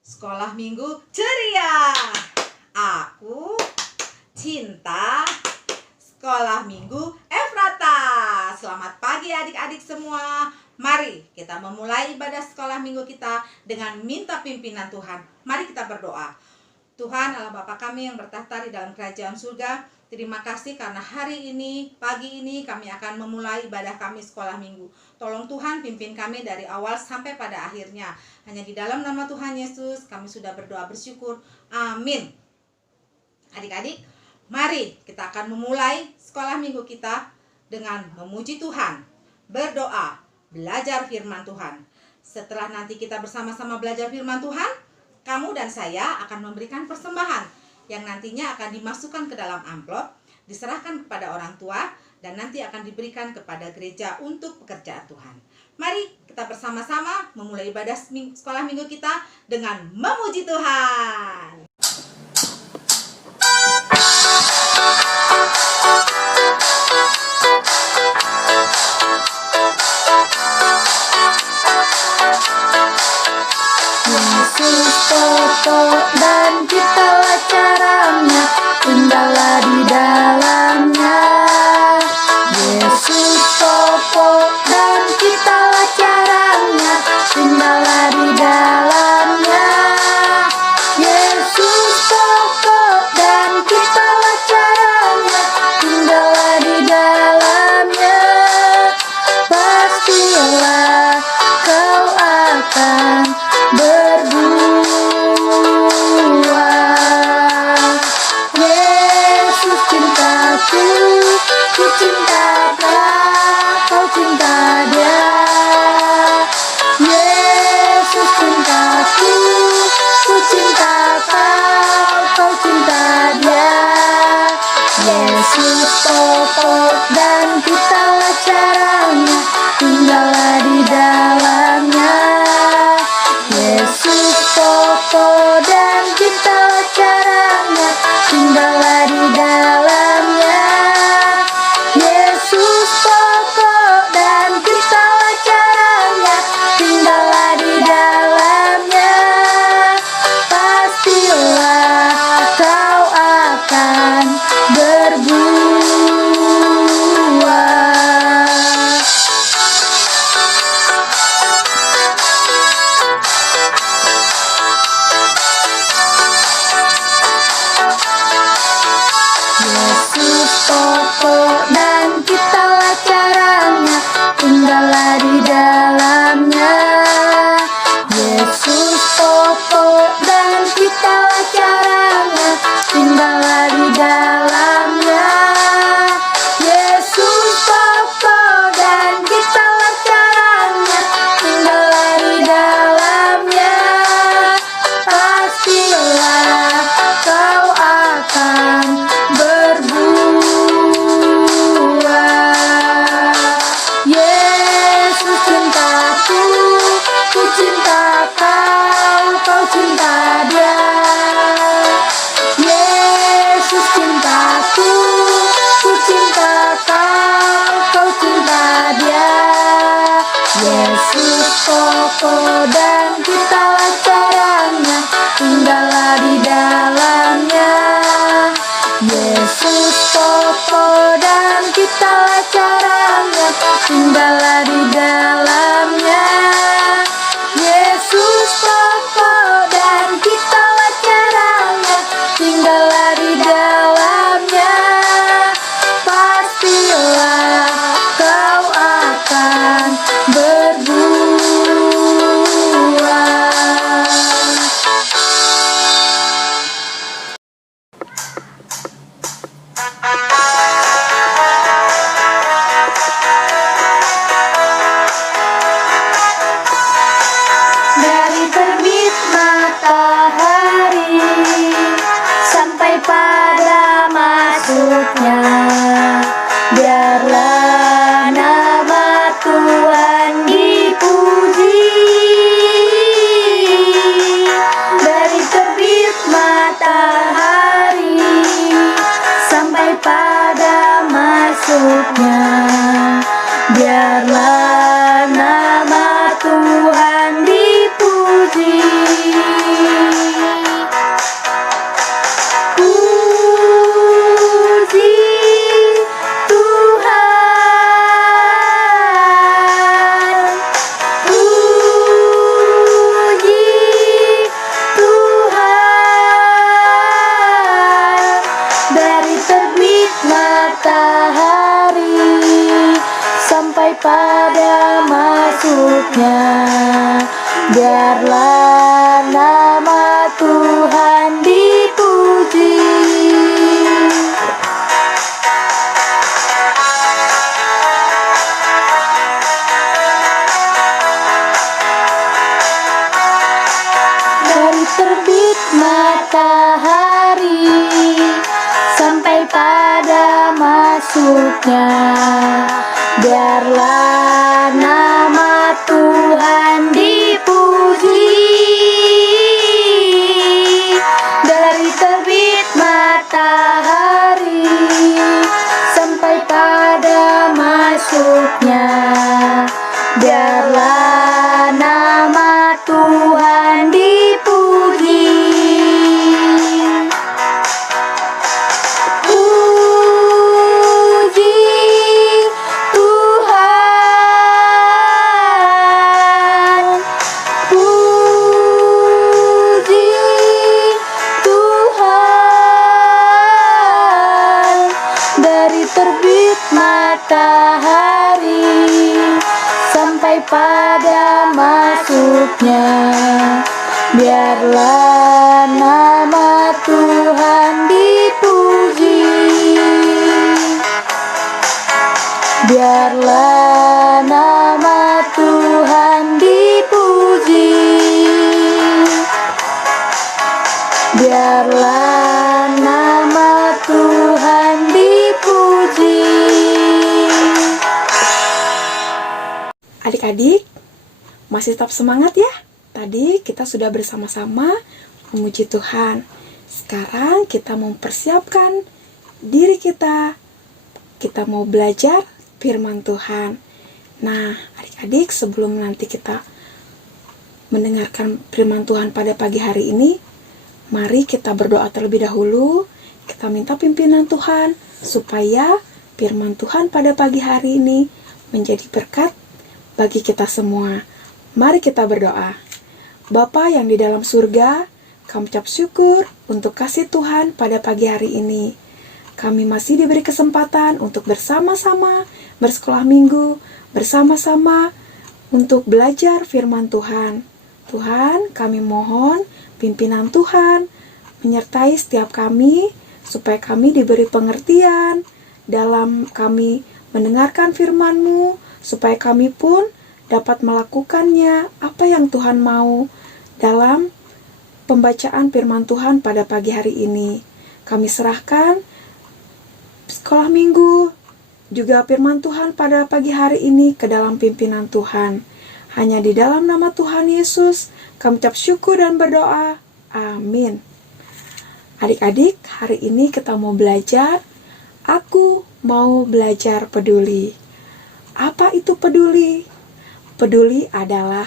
Sekolah Minggu ceria. Aku cinta Sekolah Minggu Efrata. Selamat pagi adik-adik semua. Mari kita memulai ibadah sekolah minggu kita dengan minta pimpinan Tuhan. Mari kita berdoa. Tuhan Allah Bapa kami yang bertahta di dalam kerajaan surga, terima kasih karena hari ini, pagi ini kami akan memulai ibadah kami sekolah minggu. Tolong Tuhan pimpin kami dari awal sampai pada akhirnya. Hanya di dalam nama Tuhan Yesus kami sudah berdoa bersyukur. Amin. Adik-adik, mari kita akan memulai sekolah minggu kita dengan memuji Tuhan, berdoa, belajar firman Tuhan. Setelah nanti kita bersama-sama belajar firman Tuhan, kamu dan saya akan memberikan persembahan yang nantinya akan dimasukkan ke dalam amplop, diserahkan kepada orang tua, dan nanti akan diberikan kepada gereja untuk pekerjaan Tuhan. Mari kita bersama-sama memulai ibadah sekolah minggu kita dengan memuji Tuhan. Yesus pokok dan kitalah caranya, tinggallah di dalamnya. Yesus pokok dan kitalah caranya, tinggallah di dalamnya. Yesus pokok dan kitalah caranya, tinggallah di dalamnya. Pastilah kau akan berbuah. Yesus cintaku, ku cinta kau cinta dia. Yesus cintaku, ku cinta kau cinta dia. Yesus pokok dan kitalah caranya, tinggallah di dalamnya. Yesus pokok dan kitalah caranya, tinggallah di dalamnya. Yesus pokok dan kitalah caranya, tinggallah di dalamnya. Pastilah kau akan berbuah. Yesus pokok dan kitalah caranya, tinggallah di dalamnya. Yesus pokok dan kitalah caranya, tinggallah di dalamnya. Yesus pokok dan kitalah caranya, tinggallah di dalamnya. Pastilah kau akan berbuah. Yesus cintaku, ku cinta masuknya. Biarlah nama Tuhan dipuji. Dari terbit matahari sampai pada masuknya, biarlah nama Tuhan dipuji. Dari terbit matahari sampai pada masuknya, biarlah nama Tuhan dipuji. Puji Tuhan, puji Tuhan. Dari terbit matahari sampai pada masuknya, biarlah nama Tuhan dipuji. Biarlah nama Tuhan dipuji. Biarlah nama Tuhan dipuji. Adik-adik, masih tetap semangat ya? Tadi kita sudah bersama-sama memuji Tuhan. Sekarang kita mempersiapkan diri kita. Kita mau belajar firman Tuhan. Nah, adik-adik, sebelum nanti kita mendengarkan firman Tuhan pada pagi hari ini, mari kita berdoa terlebih dahulu. Kita minta pimpinan Tuhan supaya firman Tuhan pada pagi hari ini menjadi berkat bagi kita semua. Mari kita berdoa. Bapa yang di dalam surga, kami ucap syukur untuk kasih Tuhan pada pagi hari ini. Kami masih diberi kesempatan untuk bersama-sama bersekolah minggu, bersama-sama untuk belajar firman Tuhan. Tuhan, kami mohon pimpinan Tuhan menyertai setiap kami, supaya kami diberi pengertian dalam kami mendengarkan firman-Mu, supaya kami pun dapat melakukannya apa yang Tuhan mau dalam pembacaan firman Tuhan pada pagi hari ini. Kami serahkan sekolah minggu, juga firman Tuhan pada pagi hari ini ke dalam pimpinan Tuhan. Hanya di dalam nama Tuhan Yesus, kami ucap syukur dan berdoa. Amin. Adik-adik, hari ini kita mau belajar, aku mau belajar peduli. Apa itu peduli? Peduli adalah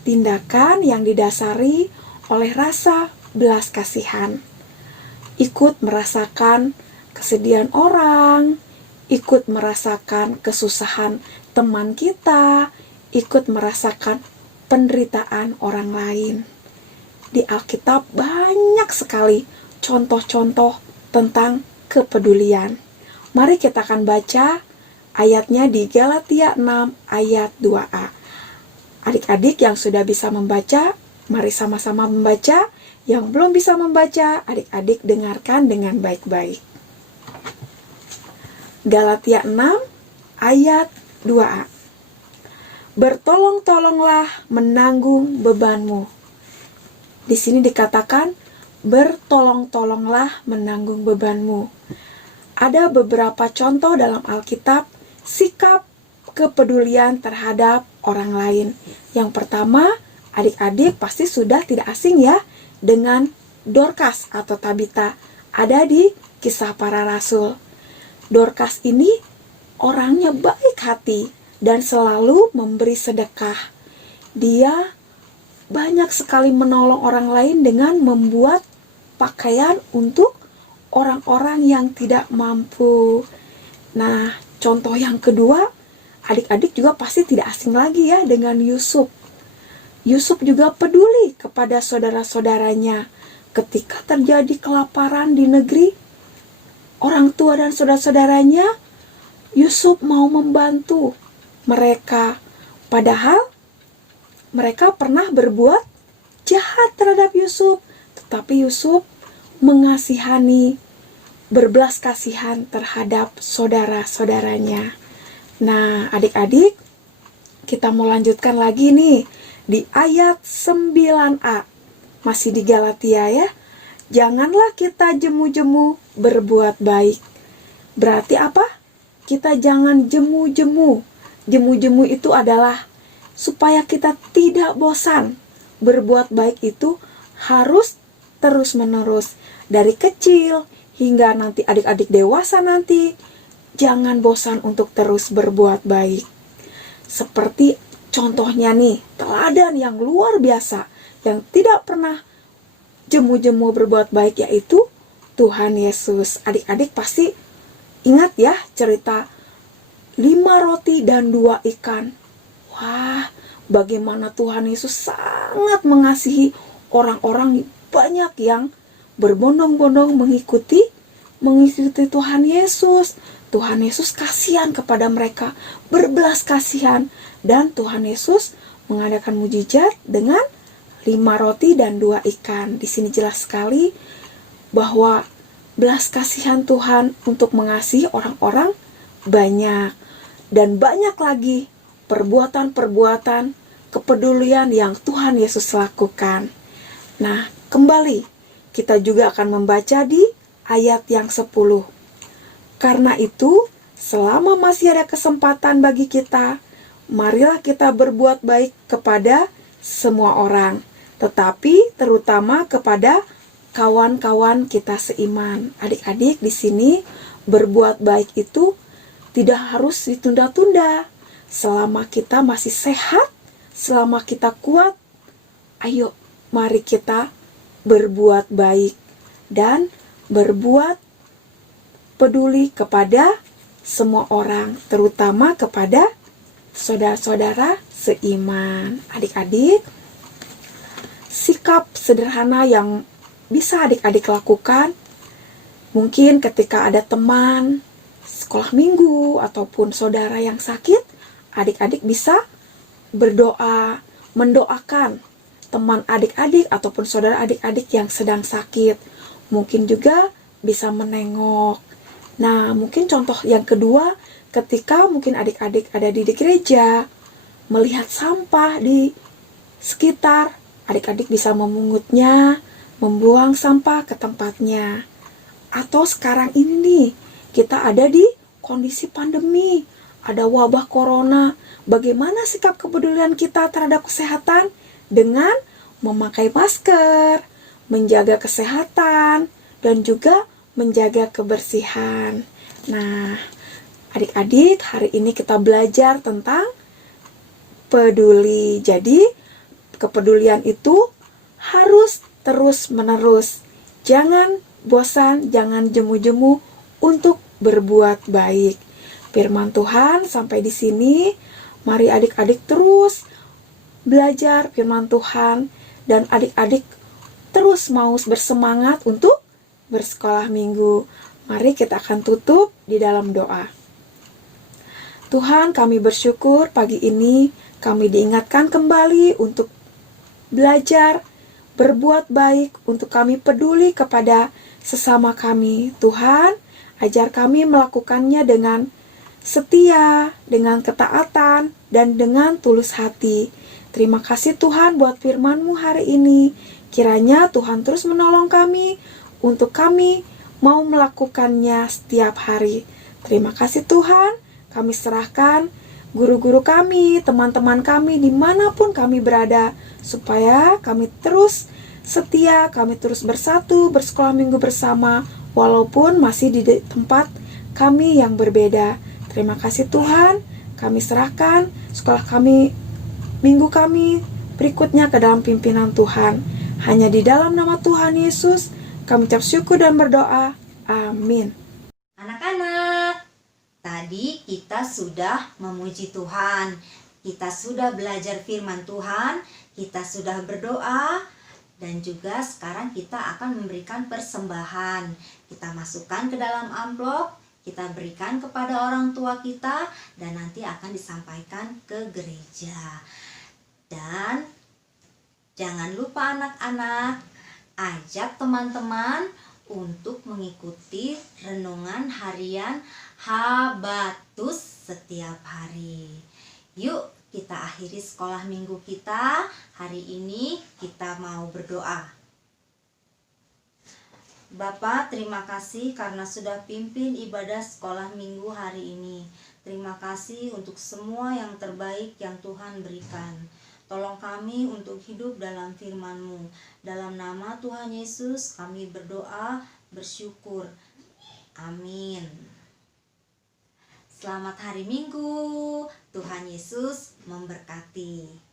tindakan yang didasari oleh rasa belas kasihan. Ikut merasakan kesedihan orang, ikut merasakan kesusahan teman kita, ikut merasakan penderitaan orang lain. Di Alkitab banyak sekali contoh-contoh tentang kepedulian. Mari kita akan baca ayatnya di Galatia 6 ayat 2a. Adik-adik yang sudah bisa membaca, mari sama-sama membaca. Yang belum bisa membaca, adik-adik dengarkan dengan baik-baik. Galatia 6 ayat 2a. Bertolong-tolonglah menanggung bebanmu. Di sini dikatakan bertolong-tolonglah menanggung bebanmu. Ada beberapa contoh dalam Alkitab sikap kepedulian terhadap orang lain. Yang pertama, adik-adik pasti sudah tidak asing ya dengan Dorcas atau Tabita. Ada di Kisah Para Rasul. Dorcas ini orangnya baik hati dan selalu memberi sedekah. Dia banyak sekali menolong orang lain dengan membuat pakaian untuk orang-orang yang tidak mampu. Nah, contoh yang kedua, adik-adik juga pasti tidak asing lagi ya dengan Yusuf. Yusuf juga peduli kepada saudara-saudaranya. Ketika terjadi kelaparan di negeri, orang tua dan saudara-saudaranya, Yusuf mau membantu mereka. Padahal mereka pernah berbuat jahat terhadap Yusuf, tetapi Yusuf mengasihani, berbelas kasihan terhadap saudara-saudaranya. Nah, adik-adik, kita mau lanjutkan lagi nih di ayat 9a. Masih di Galatia ya. Janganlah kita jemu-jemu berbuat baik. Berarti apa? Kita jangan jemu-jemu. Jemu-jemu itu adalah supaya kita tidak bosan. Berbuat baik itu harus terus-menerus. Dari kecil hingga nanti adik-adik dewasa nanti. Jangan bosan untuk terus berbuat baik. Seperti contohnya nih, teladan yang luar biasa. Yang tidak pernah jemu-jemu berbuat baik yaitu Tuhan Yesus. Adik-adik pasti ingat ya cerita 5 roti dan 2 ikan. Wah, bagaimana Tuhan Yesus sangat mengasihi orang-orang banyak yang berbondong-bondong mengikuti Tuhan Yesus. Tuhan Yesus kasihan kepada mereka, berbelas kasihan. Dan Tuhan Yesus mengadakan mujizat dengan 5 roti dan 2 ikan. Di sini jelas sekali bahwa belas kasihan Tuhan untuk mengasihi orang-orang banyak. Dan banyak lagi perbuatan-perbuatan kepedulian yang Tuhan Yesus lakukan. Nah, kembali kita juga akan membaca di ayat yang 10. Karena itu, selama masih ada kesempatan bagi kita, marilah kita berbuat baik kepada semua orang, tetapi terutama kepada kawan-kawan kita seiman. Adik-adik, di sini berbuat baik itu tidak harus ditunda-tunda. Selama kita masih sehat, selama kita kuat, ayo mari kita berbuat baik dan berbuat peduli kepada semua orang, terutama kepada saudara-saudara seiman. Adik-adik, sikap sederhana yang bisa adik-adik lakukan, mungkin ketika ada teman sekolah minggu ataupun saudara yang sakit, adik-adik bisa berdoa, mendoakan teman adik-adik ataupun saudara adik-adik yang sedang sakit. Mungkin juga bisa menengok. Nah, mungkin contoh yang kedua, ketika mungkin adik-adik ada di gereja, melihat sampah di sekitar, adik-adik bisa memungutnya, membuang sampah ke tempatnya. Atau sekarang ini nih, kita ada di kondisi pandemi, ada wabah corona. Bagaimana sikap kepedulian kita terhadap kesehatan? Dengan memakai masker, menjaga kesehatan, dan juga menjaga kebersihan. Nah, adik-adik, hari ini kita belajar tentang peduli. Jadi, kepedulian itu harus terus-menerus. Jangan bosan, jangan jemu-jemu untuk berbuat baik. Firman Tuhan sampai di sini. Mari adik-adik terus belajar firman Tuhan dan adik-adik terus mau bersemangat untuk bersekolah minggu. Mari kita akan tutup di dalam doa. Tuhan, kami bersyukur pagi ini kami diingatkan kembali untuk belajar berbuat baik, untuk kami peduli kepada sesama kami. Tuhan, ajar kami melakukannya dengan setia, dengan ketaatan, dan dengan tulus hati. Terima kasih Tuhan buat firman-Mu hari ini. Kiranya Tuhan terus menolong kami untuk kami mau melakukannya setiap hari. Terima kasih Tuhan, kami serahkan guru-guru kami, teman-teman kami dimanapun kami berada, supaya kami terus setia, kami terus bersatu, bersekolah minggu bersama, walaupun masih di tempat kami yang berbeda. Terima kasih Tuhan, kami serahkan sekolah kami, minggu kami berikutnya ke dalam pimpinan Tuhan. Hanya di dalam nama Tuhan Yesus kami ucap syukur dan berdoa. Amin. Anak-anak, tadi kita sudah memuji Tuhan, kita sudah belajar firman Tuhan, kita sudah berdoa, dan juga sekarang kita akan memberikan persembahan. Kita masukkan ke dalam amplop, kita berikan kepada orang tua kita, dan nanti akan disampaikan ke gereja. Dan jangan lupa anak-anak, ajak teman-teman untuk mengikuti renungan harian Habatus setiap hari. Yuk kita akhiri sekolah minggu kita. Hari ini kita mau berdoa. Bapak, terima kasih karena sudah pimpin ibadah sekolah minggu hari ini. Terima kasih untuk semua yang terbaik yang Tuhan berikan. Tolong kami untuk hidup dalam firman-Mu. Dalam nama Tuhan Yesus kami berdoa, bersyukur. Amin. Selamat hari Minggu. Tuhan Yesus memberkati.